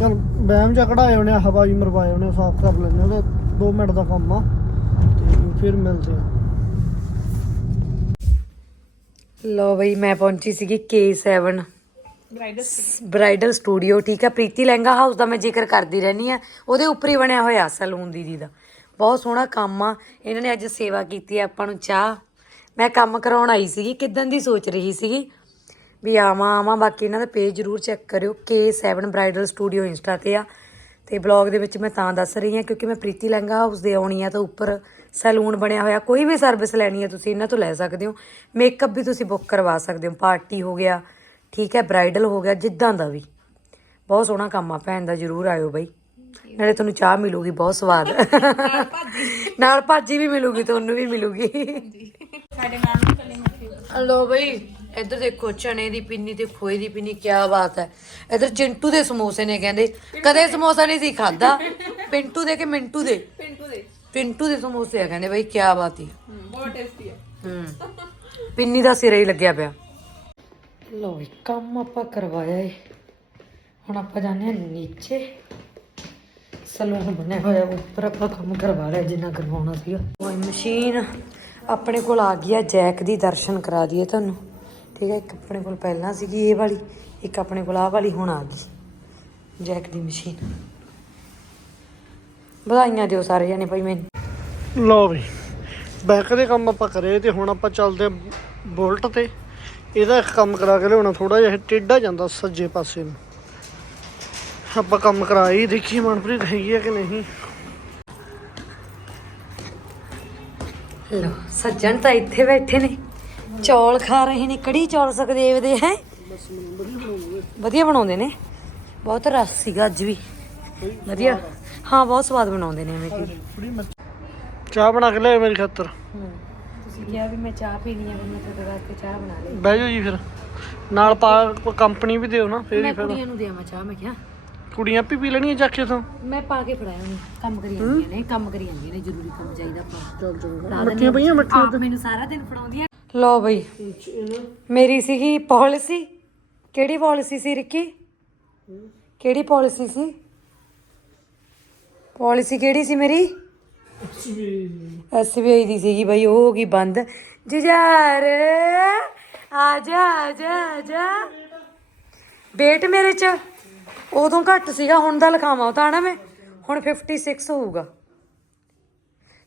ਚਲ ਬੈਮ ਜਾਂ ਕਢਾਏ ਹੋਣੇ ਆ, ਹਵਾ ਵੀ ਮਰਵਾਏ ਹੋਣੇ ਸਾਫ਼ ਕਰ ਲੈਣੇ ਉਹਦਾ 2 ਮਿੰਟ ਦਾ ਕੰਮ ਆ, ਤੇ ਫਿਰ ਮਿਲਦੇ ਆ। ਲੋ ਬਈ, ਮੈਂ ਪਹੁੰਚੀ ਸੀਗੀ K7 ਬ੍ਰਾਈਡਲ ਸਟੂਡੀਓ ਠੀਕ ਆ ਪ੍ਰੀਤੀ ਲਹਿੰਗਾ ਹਾਊਸ ਦਾ ਮੈਂ ਜ਼ਿਕਰ ਕਰਦੀ ਰਹਿਣੀ ਆ ਉਹਦੇ ਉੱਪਰ ਹੀ ਬਣਿਆ ਹੋਇਆ ਸਲੂਨ ਦੀਦੀ ਦਾ। ਬਹੁਤ ਸੋਹਣਾ ਕੰਮ ਆ। ਇਹਨਾਂ ਨੇ ਅੱਜ ਸੇਵਾ ਕੀਤੀ ਆ ਆਪਾਂ ਨੂੰ ਚਾਹ। ਮੈਂ ਕੰਮ ਕਰਾਉਣ ਆਈ ਸੀਗੀ ਕਿਦਾਂ ਦੀ ਸੋਚ ਰਹੀ ਸੀਗੀ? ਵੀ ਆਵਾਂ ਆਵਾਂ। ਬਾਕੀ ਇਹਨਾਂ ਦਾ ਪੇਜ ਜਰੂਰ ਚੈੱਕ ਕਰਿਓ। K7 ਬ੍ਰਾਈਡਲ ਸਟੂਡੀਓ ਇੰਸਟਾ ਤੇ ਆ। ਤੇ ਬਲੌਗ ਦੇ ਵਿੱਚ ਮੈਂ ਤਾਂ ਦੱਸ ਰਹੀ ਹਾਂ ਕਿਉਂਕਿ ਮੈਂ ਪ੍ਰੀਤੀ ਲਹਿੰਗਾ ਹਾਊਸ ਦੇ ਆਉਣੀ ਆ ਤਾਂ ਉੱਪਰ ਸੈਲੂਨ ਬਣਿਆ ਹੋਇਆ। ਕੋਈ ਵੀ ਸਰਵਿਸ ਲੈਣੀ ਹੈ ਤੁਸੀਂ ਇਹਨਾਂ ਤੋਂ ਲੈ ਸਕਦੇ ਹੋ। ਮੇਕਅਪ ਵੀ ਤੁਸੀਂ ਬੁੱਕ ਕਰਵਾ ਸਕਦੇ ਹੋ। ਪਾਰਟੀ ਹੋ ਗਿਆ। ਠੀਕ ਹੈ ਬ੍ਰਾਈਡਲ ਹੋ ਗਿਆ ਜਿੱਦਾਂ ਦਾ ਵੀ। ਬਹੁਤ ਸੋਹਣਾ ਕੰਮ ਆ ਭੈਣ ਦਾ ਜਰੂਰ ਆਇਓ ਬਈ। ਨਾਲੇ ਤੁਹਾਨੂੰ ਚਾਹ ਮਿਲੂਗੀ ਬਹੁਤ ਸਵਾਦ। ਨਾਲ ਭਾਜੀ ਵੀ ਮਿਲੂਗੀ ਤੁਹਾਨੂੰ ਵੀ ਮਿਲੂਗੀ। ਸਾਡੇ ਨਾਲ ਲੋ ਬਈ ਇੱਧਰ ਦੇਖੋ ਚਨੇ ਦੀ ਪਿੰਨੀ ਤੇ ਖੋਏ ਦੀ ਪਿੰਨੀ ਕੀ ਬਾਤ ਹੈ। ਇੱਧਰ ਚਿੰਟੂ ਦੇ ਸਮੋਸੇ ਨੇ ਕਹਿੰਦੇ। ਕਦੇ ਸਮੋਸਾ ਨਹੀਂ ਸੀ ਖਾਦਾ ਪਿੰਟੂ ਦੇ ਕਿ ਮਿੰਟੂ ਦੇ? ਪਿੰਟੂ ਦੇ ਪਿੰਟੂ ਦੇ ਸਮੋਸੇ ਆ ਕਹਿੰਦੇ ਬਈ ਕੀ ਬਾਤ ਹੈ। ਬਹੁਤ ਟੇਸਟੀ ਹੈ ਹੂੰ। ਪਿੰਨੀ ਦਾ ਸਿਰੇ ਹੀ ਲੱਗਿਆ ਪਿਆ। ਲੋ ਕੰਮ ਆਪਾਂ ਕਰਵਾਇਆ ਏ। ਹੁਣ ਆਪਾਂ ਜਾਂਦੇ ਹਾਂ ਨੀਚੇ। ਸਲੂਨ ਬਣਿਆ ਹੋਇਆ, ਉੱਪਰ ਆਪਾਂ ਕੰਮ ਕਰਵਾ ਲਿਆ ਜਿੰਨਾ ਕਰਵਾਉਣਾ ਸੀਗਾ। ਉਹ ਮਸ਼ੀਨ ਆਪਣੇ ਕੋਲ ਆ ਗਈ ਆ, ਜੈਕ ਦੀ ਦਰਸ਼ਨ ਕਰਾ ਦਈਏ ਤੁਹਾਨੂੰ। ਠੀਕ ਹੈ ਇੱਕ ਆਪਣੇ ਕੋਲ ਪਹਿਲਾਂ ਸੀਗੀ ਇਹ ਵਾਲੀ, ਇੱਕ ਆਪਣੇ ਕੋਲ ਆਹ ਵਾਲੀ, ਹੁਣ ਆ ਗਈ। ਜੈਕ ਦੀ ਮਸ਼ੀਨ। ਵਧਾਈਆਂ ਦਿਓ ਸਾਰੇ ਜਣੇ ਭਾਈ ਮੈਨੂੰ। ਲਓ ਵੀ, ਬੈਕ ਦੇ ਕੰਮ ਆਪਾਂ ਕਰੇ ਤੇ ਹੁਣ ਆਪਾਂ ਚੱਲਦੇ ਆ ਬੋਲਟ ਤੇ। ਇਹਦਾ ਇੱਕ ਕੰਮ ਕਰਾ ਕੇ ਲਿਆਉਣਾ ਥੋੜਾ ਜਿਹਾ ਟੇਢਾ ਜਾਂਦਾ ਸੱਜੇ ਪਾਸੇ ਨੂੰ। ਆਪਾਂ ਕੰਮ ਕਰਾਈ ਦੇਖੀ ਮਨਪ੍ਰੀਤ ਹੈਗੀ ਆ ਕਿ ਨਹੀਂ। ਲੋ ਸੱਜਣ ਤਾਂ ਇੱਥੇ ਬੈਠੇ ਨੇ। ਚੌਲ ਖਾ ਰਹੇ ਨੇ ਕੜੀ ਚੌਲ ਸੁਖਦੇਵ ਦੇ ਹੈ? ਵਧੀਆ ਬਣਾਉਂਦੇ ਨੇ। ਬਹੁਤ ਰਸ ਸੀਗਾ ਅੱਜ ਵੀ। ਵਧੀਆ। ਹਾਂ ਬਹੁਤ ਸਵਾਦ ਬਣਾਉਂਦੇ ਨੇ ਐਵੇਂ। ਕਿ ਚਾਹ ਬਣਾ ਕੇ ਲਿਆਓ ਮੇਰੀ ਖਾਤਰ। ਤੁਸੀਂ ਕਿਹਾ ਵੀ ਮੈਂ ਚਾਹ ਪੀਣੀ ਆ ਮੈਂ ਤੁਹਾਡੇ ਵਾਸਤੇ ਚਾਹ ਬਣਾ ਲਈ। ਬਹਿ ਜਾਓ ਜੀ ਫਿਰ। ਨਾਲ ਪਾ ਕੰਪਨੀ ਵੀ ਦਿਓ ਨਾ ਫੇਰ ਹੀ ਮੈਂ ਫਿਰ। ਕੁੜੀਆਂ ਨੂੰ ਦੇਵਾਂ ਚਾਹ ਮੈਂ ਕਿਹਾ। ਕੁੜੀਆਂ ਵੀ ਪੀ ਲੈਣੀਆਂ ਚੱਕ ਕੇ ਤੋਂ ਮੈਂ ਪਾ ਕੇ ਫੜਾਇਆ ਉਹਨੂੰ ਕੰਮ ਕਰੀ ਜਾਂਦੀਆਂ ਨੇ ਕੰਮ ਕਰੀ ਜਾਂਦੀਆਂ ਨੇ ਜ਼ਰੂਰੀ ਕੰਮ ਚਾਹੀਦਾ ਆਪਾਂ। ਚੱਲ ਚਲੋ ਫੜਾ ਮੱਠੀਆਂ ਪਈਆਂ ਮੱਠੀਆਂ ਆਪ ਮੈਨੂੰ ਸਾਰਾ ਦਿਨ ਫੜਾਉਂਦੀਆਂ। ਲਓ ਬਈ ਮੇਰੀ ਸੀਗੀ ਪਾਲਿਸੀ। ਕਿਹੜੀ ਪਾਲਿਸੀ ਸੀ ਰਿੱਕੀ? ਕਿਹੜੀ ਪਾਲਿਸੀ ਸੀ? ਪਾਲਿਸੀ ਕਿਹੜੀ ਸੀ ਮੇਰੀ? ਐਸਬੀਆਈ ਦੀ ਸੀਗੀ ਬਈ, ਉਹ ਹੋ ਗਈ ਬੰਦ। ਜੁਝਾਰ, ਆ ਜਾ ਆ ਜਾ ਆ ਜਾ। ਵੇਟ ਮੇਰੇ ਚ। ਉਦੋਂ ਘੱਟ ਸੀਗਾ, ਹੁਣ ਦਾ ਲਿਖਾਵਾਂ ਤਾਂ ਨਾ ਮੈਂ। ਹੁਣ 56 ਹੋਊਗਾ।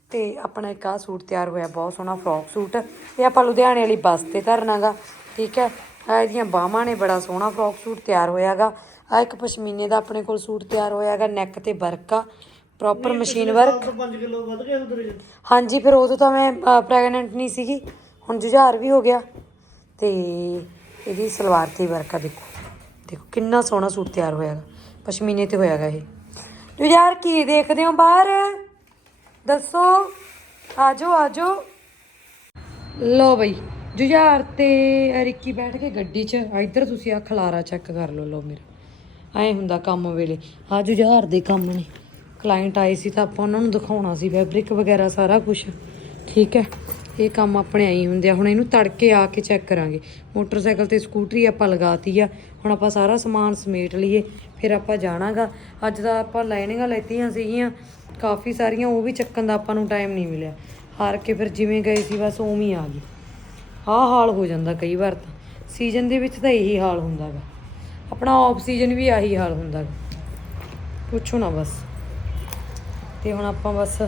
ਤੇ ਆਪਣਾ ਇੱਕ ਆ ਸੂਟ ਤਿਆਰ ਹੋਇਆ, ਬਹੁਤ ਸੋਹਣਾ ਫਰੋਕ ਸੂਟ। ਇਹ ਆਪਾਂ ਲੁਧਿਆਣੇ ਵਾਲੀ ਬੱਸ ਤੇ ਧਰਨਾਗਾ, ਠੀਕ ਹੈ? ਆ ਇਹਦੀਆਂ ਬਾਹਾਂ ਨੇ ਬੜਾ ਸੋਹਣਾ ਫਰੋਕ ਸੂਟ ਤਿਆਰ ਹੋਇਆਗਾ। ਆ ਇੱਕ ਪਸ਼ਮੀਨੇ ਦਾ ਆਪਣੇ ਕੋਲ ਸੂਟ ਤਿਆਰ ਹੋਇਆਗਾ ਨੈਕ ਤੇ ਵਰਕ। ਆ ਪ੍ਰੋਪਰ ਮਸ਼ੀਨ ਵਰਕ 5 ਕਿਲੋ ਵੱਧ ਗਿਆ ਉਧਰ ਹਾਂਜੀ ਫਿਰ ਉਦੋਂ ਤਾਂ ਮੈਂ ਪ੍ਰੈਗਨੈਂਟ ਨਹੀਂ ਸੀਗੀ। ਹੁਣ ਜੁਝਾਰ ਵੀ ਹੋ ਗਿਆ। ਤੇ ਇਹਦੀ ਸਲਵਾਰ ਤੇ ਵਰਕ ਆ ਦੇਖੋ। ਦੇਖੋ ਕਿੰਨਾ ਸੋਹਣਾ ਸੂਟ ਤਿਆਰ ਹੋਇਆਗਾ ਪਸ਼ਮੀਨੇ ਤੇ ਹੋਇਆਗਾ ਇਹ। ਜੁਝਾਰ ਕੀ ਦੇਖਦੇ ਹੋ ਬਾਹਰ? ਦੱਸੋ। ਆਜੋ ਆਜੋ। ਲੋ ਬਈ ਜੁਝਾਰ ਤੇ ਰਿੱਕੀ ਬੈਠ ਕੇ ਗੱਡੀ 'ਚ। ਇੱਧਰ ਤੁਸੀਂ ਆ ਖਲਾਰਾ ਚੈੱਕ ਕਰ ਲਓ ਲੋ ਮੇਰਾ। ਐ ਹੁੰਦਾ ਕੰਮ ਵੇਲੇ। ਆ ਜੁਝਾਰ ਦੇ ਕੰਮ ਨੇ। ਕਲਾਇੰਟ ਆਏ ਸੀ ਤਾਂ ਆਪਾਂ ਉਹਨਾਂ ਨੂੰ ਦਿਖਾਉਣਾ ਸੀ ਫੈਬਰਿਕ ਵਗੈਰਾ ਸਾਰਾ ਕੁਝ ਠੀਕ ਹੈ? ਇਹ ਕੰਮ ਆਪਣੇ ਆਈ ਹੁੰਦੇ ਆ। ਹੁਣ ਇਹਨੂੰ ਤੜਕੇ ਆ ਕੇ ਚੈੱਕ ਕਰਾਂਗੇ। ਮੋਟਰਸਾਈਕਲ ਤੇ ਸਕੂਟਰੀ ਆਪਾਂ ਲਗਾਤੀ ਆ। ਹੁਣ ਆਪਾਂ ਸਾਰਾ ਸਮਾਨ ਸਮੇਟ ਲਈਏ। ਫਿਰ ਆਪਾਂ ਜਾਣਾਗਾ। ਅੱਜ ਦਾ ਆਪਾਂ ਲਾਈਨਿੰਗਾਂ ਲੈਤੀਆਂ ਸੀਗੀਆਂ। ਕਾਫੀ ਸਾਰੀਆਂ, ਉਹ ਵੀ ਚੱਕਣ ਦਾ ਆਪਾਂ ਨੂੰ ਟਾਈਮ ਨਹੀਂ ਮਿਲਿਆ। ਹਾਰ ਕੇ ਫਿਰ ਜਿਵੇਂ ਗਏ ਸੀ, ਬਸ ਉਵੇਂ ਹੀ ਆ ਗਏ। ਆਹ ਹਾਲ ਹੋ ਜਾਂਦਾ ਕਈ ਵਾਰ ਤਾਂ। ਸੀਜ਼ਨ ਦੇ ਵਿੱਚ ਤਾਂ ਇਹੀ ਹਾਲ ਹੁੰਦਾਗਾ। ਆਪਣਾ ਆਫ ਸੀਜ਼ਨ ਵੀ ਆਹੀ ਹਾਲ ਹੁੰਦਾਗਾ। ਪੁੱਛੋ ਨਾ ਬਸ। ਤੇ ਹੁਣ ਆਪਾਂ ਬਸ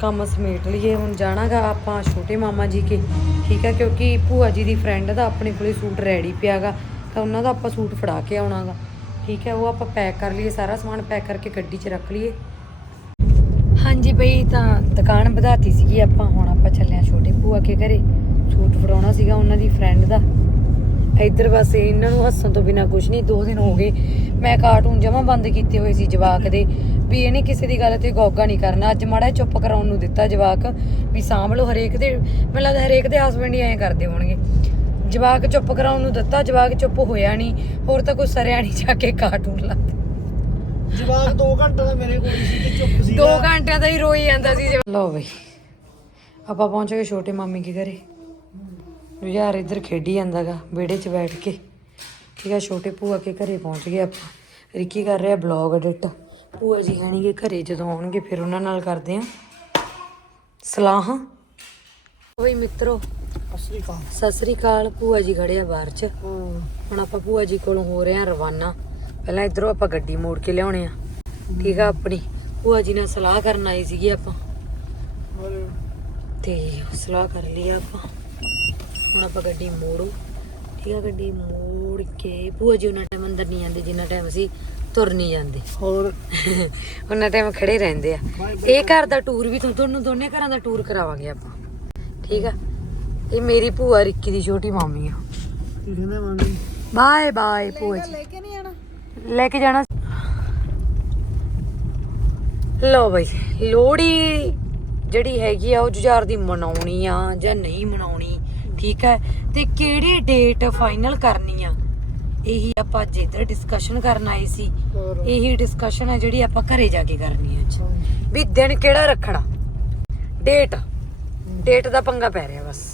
ਕੰਮ ਸਮੇਟ ਲਈਏ। ਹੁਣ ਜਾਣਾਗਾ ਆਪਾਂ ਛੋਟੇ ਮਾਮਾ ਜੀ ਕੇ, ਠੀਕ ਹੈ ਕਿਉਂਕਿ ਭੂਆ ਜੀ ਦੀ ਫਰੈਂਡ ਦਾ ਆਪਣੇ ਕੋਲੇ ਸੂਟ ਰੈਡੀ ਪਿਆਗਾ, ਤਾਂ ਉਹਨਾਂ ਦਾ ਆਪਾਂ ਸੂਟ ਫੜਾ ਕੇ ਆਉਣਾਗਾ। ਠੀਕ ਹੈ ਉਹ ਆਪਾਂ ਪੈਕ ਕਰ ਲਈਏ, ਸਾਰਾ ਸਮਾਨ ਪੈਕ ਕਰਕੇ ਗੱਡੀ 'ਚ ਰੱਖ ਲਈਏ। ਹਾਂਜੀ ਬਈ, ਤਾਂ ਦੁਕਾਨ ਵਧਾਤੀ ਸੀਗੀ ਆਪਾਂ। ਹੁਣ ਆਪਾਂ ਚੱਲੇ ਆ ਛੋਟੇ ਭੂਆ ਕੇ ਘਰੇ। ਸੂਟ ਫੜਾਉਣਾ ਸੀਗਾ ਉਹਨਾਂ ਦੀ ਫਰੈਂਡ ਦਾ। ਇੱਧਰ ਬਸ ਇਹਨਾਂ ਨੂੰ ਹੱਸਣ ਤੋਂ ਬਿਨਾ ਕੁਝ ਨਹੀਂ ਦੋ ਦਿਨ ਹੋ ਗਏ। ਮੈਂ ਕਾਰਟੂਨ ਜਮਾ ਬੰਦ ਕੀਤੇ ਹੋਏ ਸੀ ਜਵਾਕ ਦੇ। ਵੀ ਇਹਨੇ ਕਿਸੇ ਦੀ ਗੱਲ ਤੇ ਗੋਗਾ ਨਹੀਂ ਕਰਨਾ। ਅੱਜ ਮਾੜਾ ਚੁੱਪ ਕਰਾਉਣ ਨੂੰ ਦਿੱਤਾ ਜਵਾਕ। ਵੀ ਸਾਂਭ ਲਓ ਹਰੇਕ ਦੇ ਮੈਨੂੰ ਲੱਗਦਾ ਹਰੇਕ ਦੇ ਹਸਬੰਡ ਹੀ ਐਂ ਕਰਦੇ ਹੋਣਗੇ। ਜਵਾਕ ਚੁੱਪ ਕਰਾਉਣ ਨੂੰ ਦਿੱਤਾ ਜਵਾਕ ਚੁੱਪ ਹੋਇਆ ਨਹੀਂ ਹੋਰ ਤਾਂ ਕੋਈ ਸਰਿਆ ਨਹੀਂ ਜਾ ਕੇ ਕਾਰਟੂਨ ਲਾ ਜਵਾਕ 2 ਘੰਟੇ ਦਾ ਮੇਰੇ ਕੋਲ ਸੀ ਤੇ ਚੁੱਪ ਸੀ ਦੋ ਘੰਟਿਆਂ ਦਾ ਹੀ ਰੋਈ ਜਾਂਦਾ ਸੀ। ਲਓ ਬਈ ਆਪਾਂ ਪਹੁੰਚ ਗਏ ਛੋਟੇ ਮਾਮੀ ਕੇ ਘਰੇ। ਯਾਰ ਇੱਧਰ ਖੇਡੀ ਜਾਂਦਾਗਾ ਵਿਹੜੇ 'ਚ ਬੈਠ ਕੇ। ਠੀਕ ਆ ਛੋਟੇ ਭੂਆ ਕੇ ਘਰੇ ਪਹੁੰਚ ਗਏ ਆਪਾਂ। ਰਿੱਕੀ ਕਰ ਰਿਹਾ ਬਲੌਗ ਐਡਿਟ। ਭੂਆ ਜੀ ਹੈਣੀਗੇ ਘਰੇ ਜਦੋਂ ਆਉਣਗੇ ਫਿਰ ਉਹਨਾਂ ਨਾਲ ਕਰਦੇ ਆ। ਸਲਾਹਾਂ। ਓਏ ਮਿੱਤਰੋ ਸਤਿ ਸ੍ਰੀ ਅਕਾਲ। ਭੂਆ ਜੀ ਖੜੇ ਆ ਬਾਹਰ 'ਚ। ਹੁਣ ਆਪਾਂ ਭੂਆ ਜੀ ਕੋਲੋਂ ਹੋ ਰਹੇ ਆ ਰਵਾਨਾ। ਪਹਿਲਾਂ ਇਧਰੋਂ ਆਪਾਂ ਗੱਡੀ ਮੋੜ ਕੇ ਲਿਆਉਣੇ ਆ। ਠੀਕ ਆ ਆਪਣੀ। ਭੂਆ ਜੀ ਨਾਲ ਸਲਾਹ ਕਰਨ ਆਈ ਸੀਗੀ ਆਪਾਂ। ਤੇ ਸਲਾਹ ਕਰ ਲਈ ਆਪਾਂ। ਹੁਣ ਆਪਾਂ ਗੱਡੀ ਮੋੜੋ। ਠੀਕ ਆ ਗੱਡੀ ਮੋੜ ਕੇ ਭੂਆ ਜੀ ਉਹਨਾਂ ਟਾਈਮ ਅੰਦਰ ਨਹੀਂ ਜਾਂਦੇ ਜਿੰਨਾ ਟਾਈਮ ਅਸੀਂ ਤੁਰ ਨਹੀਂ ਜਾਂਦੇ। ਹੋਰ? *laughs* ਉਹਨਾਂ ਟਾਈਮ ਖੜੇ ਰਹਿੰਦੇ ਆ। ਇਹ ਘਰ ਦਾ ਟੂਰ ਵੀ ਤੁਹਾਨੂੰ ਦੋਨੇ ਘਰਾਂ ਦਾ ਟੂਰ ਕਰਾਵਾਂਗੇ ਆਪਾਂ। ਠੀਕ ਆ? ਇਹ ਮੇਰੀ ਭੂਆ ਰਿੱਕੀ ਦੀ ਛੋਟੀ ਮਾਮੀ ਆ। ਕੀ ਕਹਿੰਦੇ ਮੰਮੀ? ਬਾਏ ਬਾਏ ਭੂਆ ਜੀ। ਲੈ ਕੇ ਨਹੀਂ ਆਣਾ? ਲੈ ਕੇ ਜਾਣਾ। ਲਓ ਬਈ ਲੋਹੜੀ ਜਿਹੜੀ ਹੈਗੀ ਆ ਉਹ ਜੁਝਾਰ ਦੀ ਮਨਾਉਣੀ ਆ ਜਾਂ ਨਹੀਂ ਮਨਾਉਣੀ? ਠੀਕ ਹੈ ਤੇ ਕਿਹੜੀ ਡੇਟ ਫਾਈਨਲ ਕਰਨੀ ਆ? ਇਹੀ ਆਪਾਂ ਅੱਜ ਇੱਧਰ ਡਿਸਕਸ਼ਨ ਕਰਨ ਆਏ ਸੀ। ਇਹੀ ਡਿਸਕਸ਼ਨ ਹੈ ਜਿਹੜੀ ਆਪਾਂ ਘਰੇ ਜਾ ਕੇ ਕਰਨੀ ਆ ਅੱਜ। ਵੀ ਦਿਨ ਕਿਹੜਾ ਰੱਖਣਾ? ਡੇਟ ਡੇਟ ਦਾ ਪੰਗਾ ਪੈ ਰਿਹਾ ਬਸ।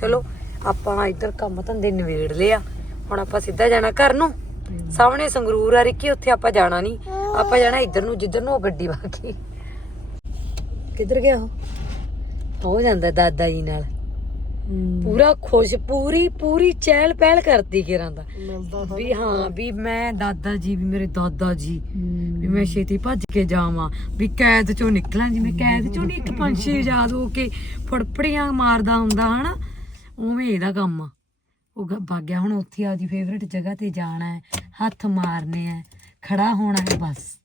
ਚਲੋ ਆਪਾਂ ਇੱਧਰ ਕੰਮ ਧੰਦੇ ਨਿਬੇੜ ਲਿਆ ਹੁਣ ਆਪਾਂ ਸਿੱਧਾ ਜਾਣਾ ਘਰ ਨੂੰ। ਸਾਹਮਣੇ ਸੰਗਰੂਰ ਆ ਰਿੱਕੀ ਉੱਥੇ ਆਪਾਂ ਜਾਣਾ ਨਹੀਂ ਆਪਾਂ ਜਾਣਾ ਇੱਧਰ ਨੂੰ ਜਿੱਧਰ ਨੂੰ ਉਹ ਗੱਡੀ ਵਾਕੀ ਕਿੱਧਰ ਗਿਆ ਉਹ? ਹੋ ਜਾਂਦਾ ਦਾਦਾ ਜੀ ਨਾਲ। ਪੂਰਾ ਖੁਸ਼ ਪੂਰੀ ਪੂਰੀ ਚਹਿਲ ਪਹਿਲ ਕਰਦੀ ਕਿਰਾਂ ਦਾ। ਮਿਲਦਾ ਸਭ ਵੀ ਹਾਂ ਵੀ ਮੈਂ ਦਾਦਾ ਜੀ ਵੀ ਮੇਰੇ ਦਾਦਾ ਜੀ ਵੀ ਮੈਂ ਛੇਤੀ ਭੱਜ ਕੇ ਜਾਵਾਂ। ਵੀ ਕੈਦ ਚੋਂ ਨਿਕਲਾਂ ਜਿਵੇਂ ਕੈਦ ਚੋਂ ਨਹੀਂ ਇੱਕ ਪੰਛੀ ਆਜ਼ਾਦ ਹੋ ਕੇ ਫੜਫੜੀਆਂ ਮਾਰਦਾ ਹੁੰਦਾ ਹਨਾ? ਉਵੇਂ ਇਹਦਾ ਕੰਮ ਆ। ਉਹ ਗ- ਭੱਗ ਗਿਆ ਹੁਣ ਉੱਥੇ ਆਪਦੀ ਫੇਵਰੇਟ ਜਗ੍ਹਾ ਤੇ ਜਾਣਾ ਹੈ ਹੱਥ ਮਾਰਨੇ ਹੈ ਖੜਾ ਹੋਣਾ ਹੈ ਬਸ।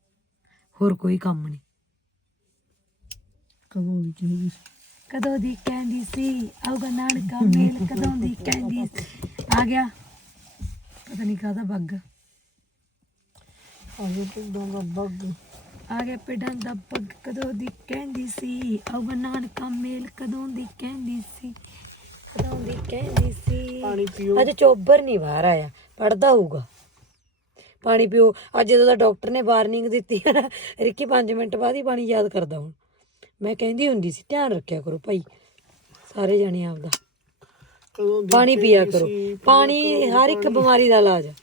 ਹੋਰ ਕੋਈ ਕੰਮ ਨਹੀਂ ਕਦੋਂ ਦੀ ਚੀਜ਼ ਕਦੋਂ ਦੀ ਕਹਿੰਦੀ ਸੀ? ਆਉਗਾ ਨਾਨਕਾ ਮੇਲ ਕਦੋਂ ਦੀ ਕਹਿੰਦੀ ਸੀ? ਆ ਗਿਆ। ਪਤਾ ਨਹੀਂ ਕਾਹਦਾ ਬੱਗ। ਆਗੇ ਪਿੰਡਾਂ ਦਾ ਬੱਗ। ਆ ਗਿਆ ਪਿੰਡਾਂ ਦਾ ਪੱਗ ਕਦੋਂ ਦੀ ਕਹਿੰਦੀ ਸੀ? ਆਉਗਾ ਨਾਨਕਾ ਮੇਲ ਕਦੋਂ ਦੀ ਕਹਿੰਦੀ ਸੀ? ਕਦੋਂ ਦੀ ਕਹਿੰਦੀ ਸੀ? ਪਾਣੀ ਪੀਓ। ਅੱਜ ਚੋਬਰ ਨਹੀਂ ਬਾਹਰ ਆਇਆ। ਪੜਦਾ ਹੋਊਗਾ। ਪਾਣੀ ਪੀਓ। ਅੱਜ ਜਦੋਂ ਦਾ ਡਾਕਟਰ ਨੇ ਵਾਰਨਿੰਗ ਦਿੱਤੀ ਹੈ ਨਾ ਰਿੱਕੀ 5 ਮਿੰਟ ਬਾਅਦ ਹੀ ਪਾਣੀ ਯਾਦ ਕਰਦਾ ਹੁਣ। ਮੈਂ ਕਹਿੰਦੀ ਹੁੰਦੀ ਸੀ ਧਿਆਨ ਰੱਖਿਆ ਕਰੋ ਭਾਈ ਸਾਰੇ ਜਾਣੇ ਆਪਦਾ। ਕਦੋਂ ਦੀ ਪਾਣੀ ਪੀਆ ਕਰੋ। ਪਾਣੀ ਹਰ ਇੱਕ ਬਿਮਾਰੀ ਦਾ ਇਲਾਜ ਆ।